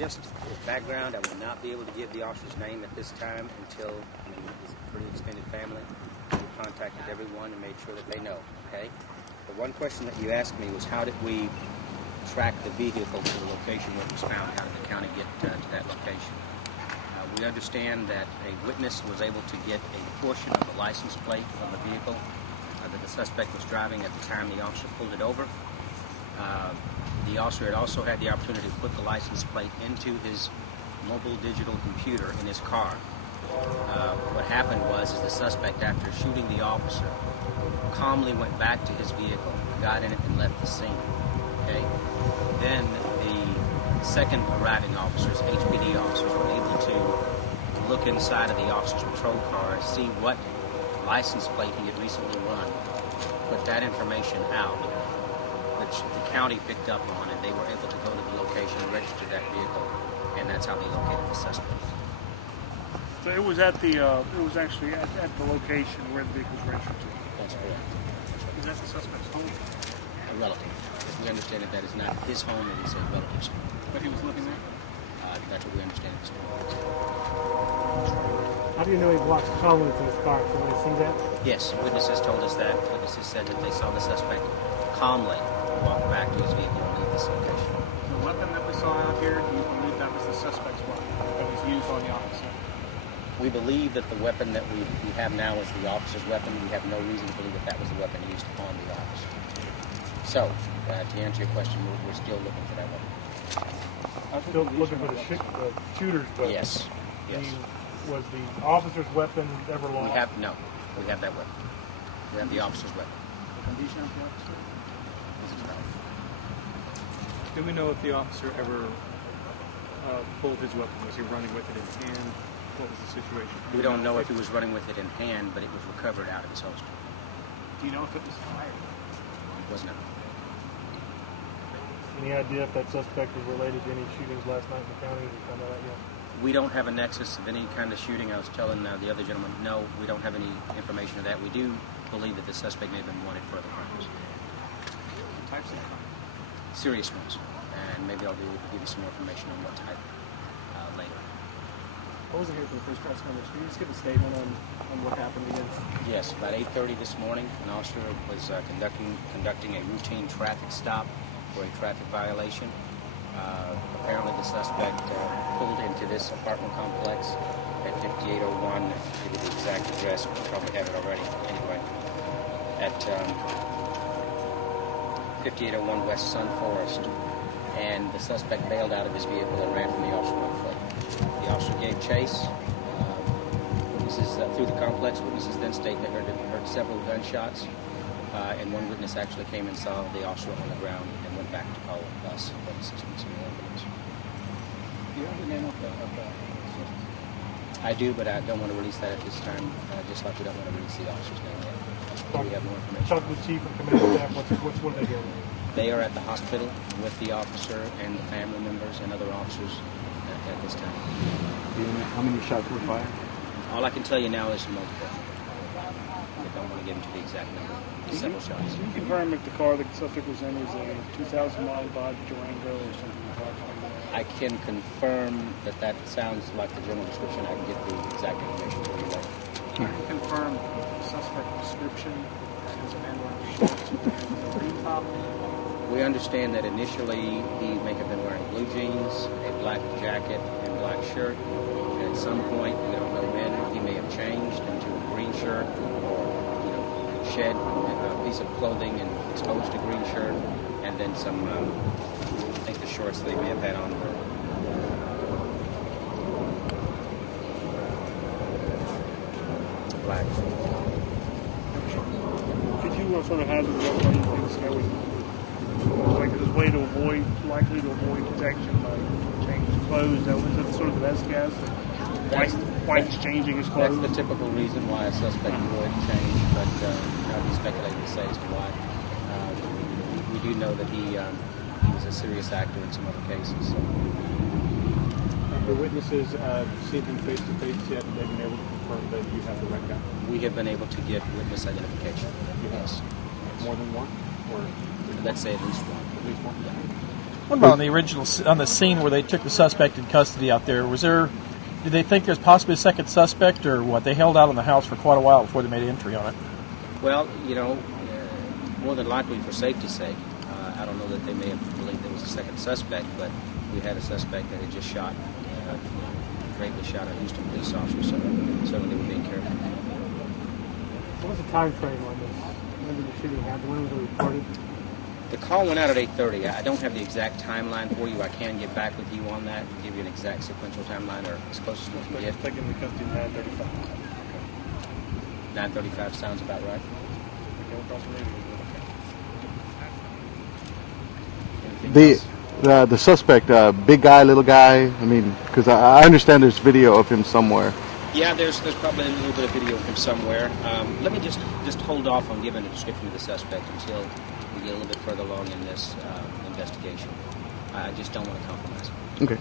Just for background, I will not be able to give the officer's name at this time until he's a pretty extended family. We contacted everyone and made sure that they know, okay? The one question that you asked me was how did we track the vehicle to the location where it was found? How did the county get to that location? We understand that a witness was able to get a portion of the license plate from the vehicle that the suspect was driving at the time the officer pulled it over. The officer had also had the opportunity to put the license plate into his mobile digital computer in his car. What happened was the suspect, after shooting the officer, calmly went back to his vehicle, got in it, and left the scene. Okay? Then the second arriving officers, HPD officers, were able to look inside of the officer's patrol car, see what license plate he had recently run, put that information out, which the county picked up on, and they were able to go to the location and register that vehicle, and that's how they located the suspect. So it was at the, it was actually at the location where the vehicle was registered to. That's correct. Is that the suspect's home? A relative. We understand that that is not his home, it is a relative's home. But he was living there? That's what we understand at this point. How do you know he walks calmly to his car? Can we see that? Yes, witnesses told us that. Witnesses said that they saw the suspect calmly walk back to his vehicle and leave this location. The weapon that we saw out here, do you believe that was the suspect's weapon that was used on the officer? We believe that the weapon that we have now is the officer's weapon. We have no reason to believe that that was the weapon used on the officer. So, to answer your question, we're still looking for that weapon. Still looking for the shooter's weapon? Yes. Yes. Was the officer's weapon ever lost? No. We have that weapon. We have the officer's weapon. The condition of the officer? This is valid. Do we know if the officer ever pulled his weapon? Was he running with it in hand? What was the situation? We don't know if he was running with it in hand, but it was recovered out of his holster. Do you know if it was fired? It was not. Any idea if that suspect was related to any shootings last night in the county? Have you found that out yet? We don't have a nexus of any kind of shooting. I was telling the other gentleman, no, we don't have any information of that. We do believe that the suspect may have been wanted for other crimes. What types of crimes? Serious ones. And maybe I'll give you some more information on what type later. I wasn't here for the first press conference. Can you just give a statement on what happened again? Yes, about 8:30 this morning, an officer was conducting a routine traffic stop for a traffic violation. Apparently the suspect pulled into this apartment complex at 5801. Give you the exact address, we probably have it already. Anyway, at 5801 West Sun Forest, and the suspect bailed out of his vehicle and ran from the officer on foot. The officer gave chase. Witnesses through the complex. Witnesses then state they heard several gunshots, and one witness actually came and saw the officer on the ground and went back to call us for assistance in the ambulance. Do you have the name of the suspect? I do, but I don't want to release that at this time, just like we don't want to release the officer's name yet. We have more information. Talk to the chief and commander staff. What are they doing? They are at the hospital with the officer and the family members and other officers at this time. Do you know how many shots were fired? All I can tell you now is multiple. I don't want to get into the exact number. Several shots. Can you confirm if the car the suspect was in is a 2000 model Dodge Durango or something like that? I can confirm that sounds like the general description. I can get the exact information for you later. Can you confirm the suspect description as a man wearing shorts and a green top? We understand that initially he may have been wearing blue jeans, a black jacket, and black shirt. And at some point, we don't know when, he may have changed into a green shirt or, shed a piece of clothing and exposed a green shirt, and then some, I think the shorts they may have had on were black. Could you sort of hazard what one of the things that was like this way to avoid, likely to avoid detection by changing his clothes? That was it sort of the best guess? White's changing his clothes? That's the typical reason why a suspect would change, but I'd be speculating to say as to why. We do know that he was a serious actor in some other cases. So. Have the witnesses seen him face to face yet, and they've been able to confirm that you have the right guy? We have been able to get witness identification. Yes. More than one? Or let's say at least one. At least one? Yeah. What about on the original, on the scene where they took the suspect in custody out there? Did they think there's possibly a second suspect, or what? They held out on the house for quite a while before they made entry on it. Well, more than likely for safety's sake. I don't know that they may have believed there was a second suspect, but we had a suspect that had just gravely shot a Houston police officer, so certainly they were being careful. What was the time frame on this? When did the shooting happen? When was it reported? The call went out at 8:30. I don't have the exact timeline for you. I can get back with you on that and give you an exact sequential timeline, or as close as we can get. Taking the custody at 9:35. 9:35 sounds about right. The suspect, big guy, little guy. I mean, because I understand there's video of him somewhere. Yeah, there's probably a little bit of video of him somewhere. Let me just hold off on giving a description of the suspect until we get a little bit further along in this investigation. I just don't want to compromise. Okay.